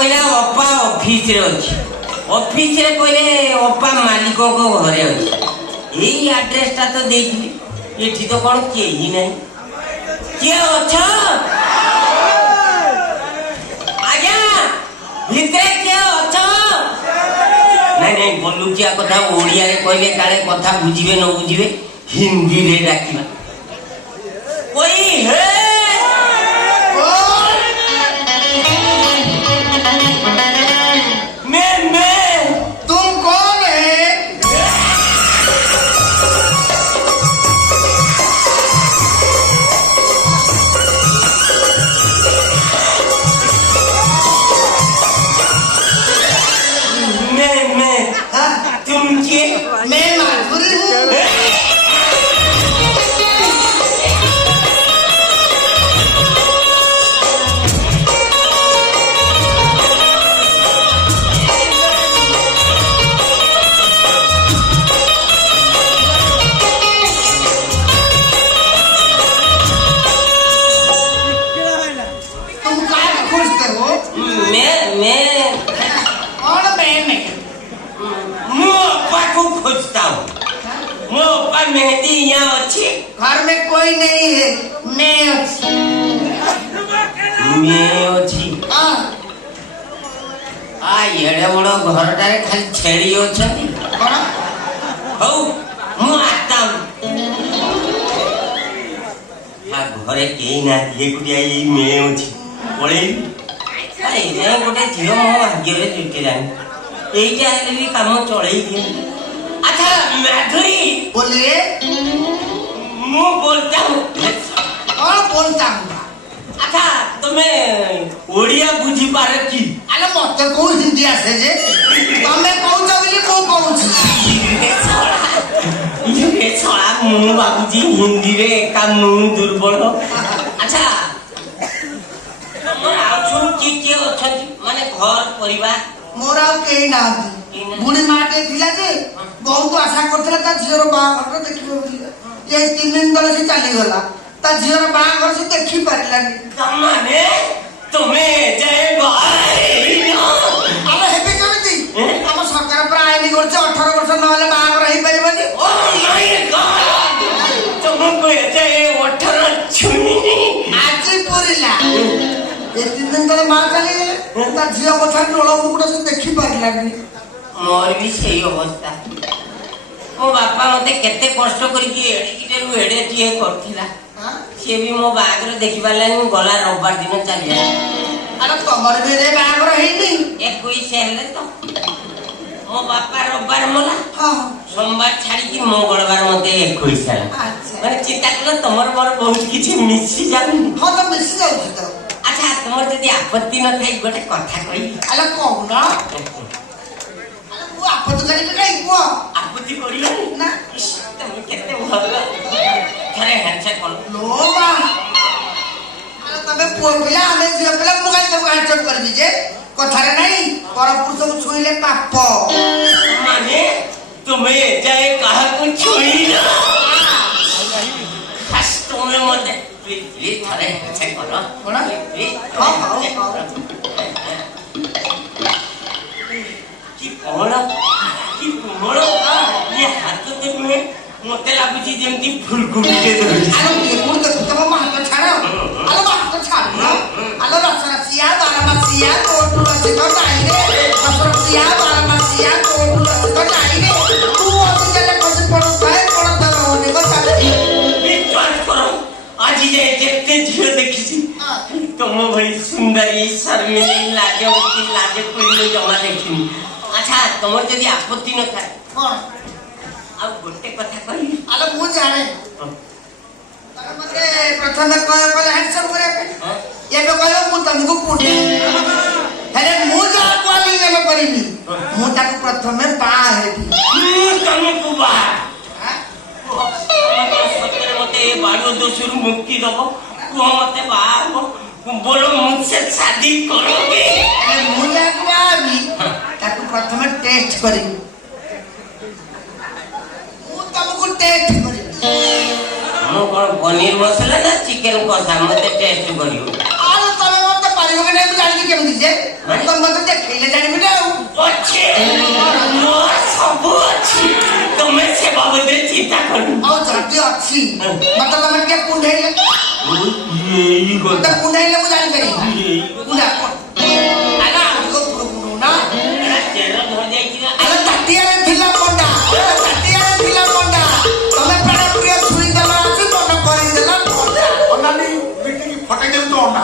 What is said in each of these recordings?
कहला अपा ऑफिस रे अछि ऑफिस रे कहले अपा मालिक को घरे अछि एई एड्रेस ता तो देखि एठी तो कोन केही नै के अच्छा आज्ञा भितरे के अच्छा नहीं नहीं बोलू क्या कथा ओडिया रे कहले काले कथा बुझिबे न बुझिबे हिंदी रे डाकिबा कोई है मेहंदी यहाँ अच्छी घर में कोई नहीं है मैं अच्छी एड़े बड़ घर टारे खाली छेड़ी अच्छी हौ मु आता घरे कहीं ना एकुटिया मैं अच्छी पड़े गोटे झील मो भाग्य जुटिलानी यहीटा हेल्ले भी कम चलई दिए अच्छा माधुरी बोलिए मु बोलता हूँ कौन बोलता हूँ अच्छा तुम्हें ओडिया बुझी पारे की अरे मत को हिंदी आसे जे तमे कहउछ बोली को कहउछ ये छोड़ा मु बाबूजी हिंदी रे का मु दुर्बल अच्छा तुम आछो की अछंती माने घर परिवार मोरा केही ना बुढ़ी माटे थिला जे बहुत आशा करथला ता झियर बाघर देखिबो बोली ये 3 दिन तले से चली गला ता झियर बाघर से देखि पारलानी तमाने तुम्हें जय भाई अरे हेबे केमिति हम सरकार पर आईनी करछ 18 वर्ष न होले बाघर रही परिबनी ओ माय गॉड तुमको जय 18 छुनी आज पुरिला ये 3 दिन तले मार चली गले ता झियो कथा टोलो मुकुट से देखि पारलानी मोर भी सही अवस्था मो बापा मते केते कष्ट करिकि एडे एडे टिए करथिला से भी मो बागर देखि पालानी गला रविवार दिन चली जाय अरे तमर भी रे बागर हेनी 21 हेले तो मो बापा रविवार मला हां सोमवार छाड़ी कि मंगलवार मते 21 हेला अच्छा माने चिंता कलो तमर मोर बहुत किछि मिसी जानी हां तो मिसी जाउ तो अच्छा तमर जदी आपत्ति न थाई गोटे कथा कहि अला कहूना आपत्ति करी कई को आपत्ति करियो ना तुम केते भल थरे हैंडशेक कर लो बा अरे तबे पुओ पिला हमें झियो पिला मुगाई तो हैंडशेक कर दीजे कथा रे नहीं पर पुरुष को छुईले पाप माने तुम्हें जाए कहा को छुई ना खास तुम्हें मत प्लीज थरे हैंडशेक करो कोना हां हां कोण की कोमळ ये हात देखले मते लागुची जेमती फुलकुटी दे धरची अरे ये कोण तर तम महात छाडा अरे महात छाड अरे रसरसिया बारमासिया तोटू असे तो नाही रे रसरसिया बारमासिया तोटू असे तो नाही रे तू असे त्याला कसे पडत काय पडत होणे को चाले विश्वास करो आज जे जेते झियो देखिছি तम भई सुंदरी शर्मिली लाजे कोई जमा देखिनी अच्छा तुमर जदी आपत्ति न थाए कोन आ गोटे कथा कहि अरे मु जाने तने मते प्रथम कहले हैंडसम करे पे ये कहलो मु तुमको पुटे हेले मु जा कहली ये करिनी मु ताको प्रथम बा हेबी मु तुमको बा सत्य मते बाडो दोषुर मुक्ति दबो को मते बा बोलो मुझसे शादी करोगे अरे मु जा कहबी ताको प्रथम टेस्ट करी मु तुमको टेस्ट करी मु कोन पनीर मसाला ना चिकन कसा मते टेस्ट करियो आलो तमे मते पारिबो के नै जानि केमि जे तो ମତେ ଦେଖେଇଲେ ଜାଣିବି ନା ଆଉ ଅଛି ମୋର ସବୁ ଅଛି ତମେ ସେ ବାବଦରେ ଚିନ୍ତା କର ଆଉ ଯଦି ଅଛି ମତେ ତମେ ଟିକେ କୁଣ୍ଢେଇଲେ ଏଇ ମତେ କଥା କୁଣ୍ଢେଇଲେ ମୁଁ ଜାଣିପାରିବି କୁଣ୍ଡା ଆରେ ଆଉ ଟିକେ ଉପରୁ କୁଣ୍ଡୁ ନା ତେଲ ଧରିଯାଇଛି ନା ଆରେ ତାଟିଆରେ ଥିଲା ପଣ୍ଡା ତାଟିଆରେ ଥିଲା ପଣ୍ଡା ତମେ ପ୍ରାଣ ପ୍ରିୟ ଛୁରୀ ଦେଲା ଅଛି ମନ କରିଦେଲା ପଣ୍ଡା ଅନାନି ପିଟିକି ଫଟେଇ ଦେବୁ ତ ଅଣ୍ଡା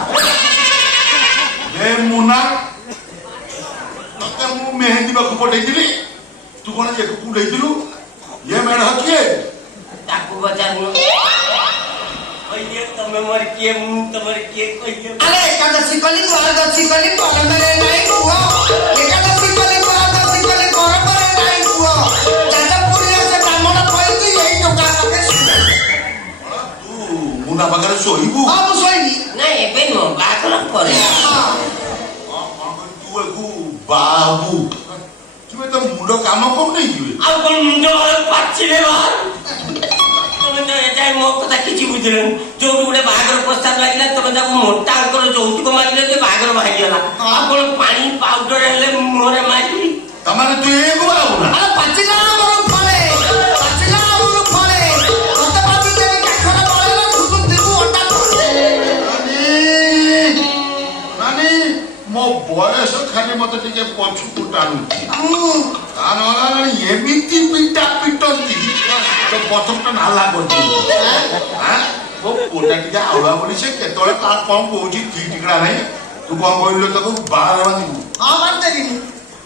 ଏ ମୁନା ତତେ ମୁଁ ମେହେନ୍ଦି ପାଖକୁ ପଠେଇଥିଲି ତୁ କଣ ଏକୁ କୁଣ୍ଡେଇଥିଲୁ ଇଏ ମେଢ କିଏ ତାକୁ ପଚାରୁନ କହିଏ ତମେ ମୋର କିଏ ମୁଁ ତମର କିଏ କହିଏ ଆରେ ଏକାଦଶୀ କଲି ଦ୍ୱାଦଶୀ କଲି ପରମରେ ନାଇଁ କୁହ ଏକାଦଶୀ କଲି ଦ୍ୱାଦଶୀ କଲି ପରମରେ ନାଇଁ କୁହ ଯାଜପୁରରେ ସେ ବ୍ରାହ୍ମଣ କହିଛି ଏଇ ଟୋକା ପାଖେ ତୁ ମୁନା ପାଖରେ ଶୋଇବୁ ହଁ ମୁଁ ଶୋଇବି ନା ଏବେ ନୁହଁ ବାହାଘର ପରେ ତୁ ଏକୁ ବାବୁ ତୁମେ ତ ମୁଣ୍ଡ କାମ କରୁନେଇ ଯିବେ ଆଉ କଣ ମୁଣ୍ଡ ପାଚିଲେ ବାହାର ତମେ ତ ଏଯାଏ ମୋ କଥା କିଛି ବୁଝିଲନି ଯୋଉଠି ଗୋଟେ ବାହାଘର ପ୍ରସ୍ତାବ ଲାଗିଲା ତମେ ତାକୁ ମୋଟା ଅଙ୍କର ଯୌତୁକ ମାଗିଲେ ଯେ ବାହାଘର ଭାଙ୍ଗିଗଲା ଆଉ କଣ ପାଣି ପାଉଡର ହେଲେ ମୁହଁରେ ମାରିବି ତାମାନେ ତୁ ଏକୁ ବାବୁ ନା ଆରେ ପାଚିଲା ଆମର ଫଳେ ମତେ ଭାବି ଦେବି କାଖରେ ବଳେଇଲେ ଖୁଦୁ ଦିବୁ ଅଣ୍ଡା ନାନି ମୋ ବୟସ ଖାଲି ମତେ ଟିକେ ପଛକୁ ଟାଣୁଛି ତା ନହେଲେ ଏମିତି ପିଟା ପିଟନ୍ତି ତ ପଥରଟା ନାଲା କରିଦିଅନ୍ତି ମୋ ପୁଅଟା ଟିକେ ଆଉଳା ବୋଲି ସେ କେତେବେଳେ କାହା କଣ କହୁଛି ଠିକ ଠିକଣା ନାହିଁ ତୁ କଣ କହିଲୁ ତାକୁ ବାଳ ବାନ୍ଧିବୁ ହଁ ମାରିଦେବି ମୁଁ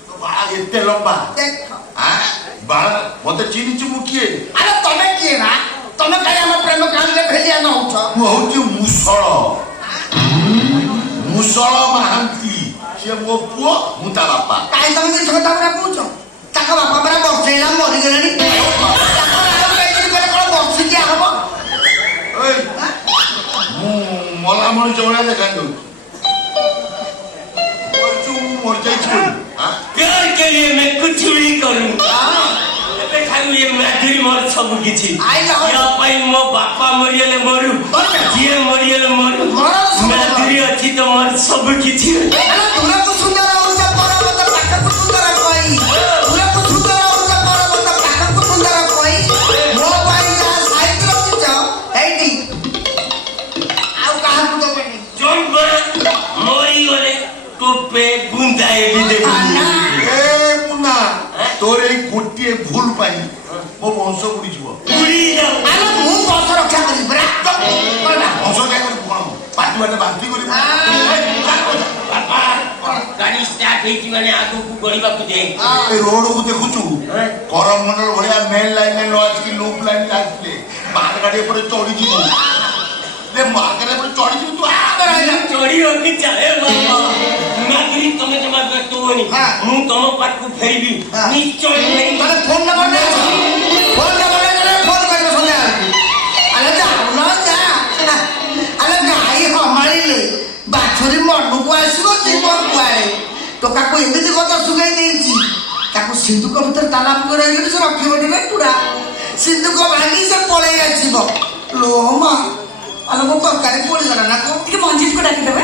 ତୋ ବାଳ ଏତେ ଲମ୍ବା ଦେଖ ବାଳ ମତେ ଚିହ୍ନିଛୁ ମୁଁ କିଏ ଆରେ ତମେ କିଏ ନା ତମେ କାହିଁ ଆମ ପ୍ରେମ କାହାଣୀରେ ଭେଲିଆ ନଉଛ ମୁଁ ହଉଛି ମୁସଳ ମହାନ୍ତି ସିଏ ମୋ ପୁଅ ମୁଁ ତା ବାପା କାହିଁ ତମେ ମିଛ କଥା ପୁରା କହୁଛ ତାଙ୍କ ବାପା ପରା ବର୍ଷେଇଲା ମରିଗଲେଣି କଣ ବର୍ଷିକିଆ ହବ ଏଇ, ମୁଁ ମଲା ମଣିଷ ଭଳିଆ ଦେଖାଯାଉଛି ମୁଁ ମରିଯାଇଛି ବୋଲି प्यार के लिए मैं कुछ भी करूं ଏବେ ଖାଲି ଏ ମାଧୁରୀ ମୋର ସବୁ କିଛି ୟା ପାଇଁ ମୋ ବାପା ମରିଗଲେ ମରୁ ଯିଏ ମରିଗଲେ ମରୁ ମାଧୁରୀ ଅଛି ତ ମୋର ସବୁ କିଛି ଦୂରକୁ ସୁନ୍ଦର ହଉଛ ପରବତ ପାଖକୁ ସୁନ୍ଦର କହି ଦୂରକୁ ସୁନ୍ଦର ହଉଛ ପରବତ ପାଖକୁ ସୁନ୍ଦର କହି ମୋ ପାଇଁ ଯାହା ସାଇତି ରଖିଛ ଏଇଠି ଆଉ କାହାକୁ ଦେବେନି ଜନ୍ମ ମରିଗଲେ ଟୋପେ ବୁନ୍ଦାଏ ବି ଦେବୁ ଏ ମୁନା ତୋର ଏଇ ଗୋଟିଏ ଭୁଲ ପାଇଁ ମୋ ବଂଶ ବୁଡିଯିବ ବୁଡ଼ି ଯାଉ ଆରେ ମୁଁ ବଂଶ ରକ୍ଷା କରିବି ପରା ବଂଶ କାଇଁ କରିବୁ କଣ ପାଟି ବାଟେ ବାନ୍ତି କରିବୁ ବାପା ଗାଡି ଷ୍ଟାର୍ଟ ହେଇଛି ମାନେ ଆଗକୁ ଗଳିବାକୁ ଦେ ଏ ରୋଡକୁ ଦେଖୁଛୁ କରମଣ୍ଡଳ ଭଳିଆ ମେନ୍ ଲାଇନରେ ନ ଆସିକି ଲୁପ୍ ଲାଇନ ଆସିଲେ ମାଲ ଗାଡି ଉପରେ ଚଢିଯିବୁ ମାର୍କେଟ ଉପରେ ଚଢିଯିବୁ ତୁ ଚଢିବାକୁ ଚାହେ ବାପା ମାଧୁରୀ ତମେ ଜମା ବ୍ୟସ୍ତ ହୁଅନି ମୁଁ ତମ ପାଖକୁ ଫେରିବି ନିଶ୍ଚୟ ମାନେ ଫୋନ ନମ୍ବର ଦେଇଛ ଫୋନ ନମ୍ବର ଦେଲେ ଫୋନ କରିବ ସନ୍ଧ୍ୟାବେଳକୁ ଆରେ ଯାଉନ ଯା ଆରେ ଗାଈ ହମାଳିଲେ ବାଛୁରୀ ମନକୁ ଆସିବ ଯିବ କୁଆଡେ ଟୋକାକୁ ଏମିତି କଥା ଶୁଣେଇ ଦେଇଛି ତାକୁ ସିନ୍ଧୁକ ଭିତରେ ତାଲା ପକେଇ ରହିଗଲେ ସେ ରଖିବ ଟିକେ ଟୁଡା ସିନ୍ଧୁକ ଭାଙ୍ଗି ସେ ପଳେଇ ଆସିବ ଲୋ ମା ଆଲୋ ମୋ ତରକାରୀ ପୋଡ଼ିଗଲା ନା ଟିକେ ମଞ୍ଜିକୁ ଡାକିଦେବେ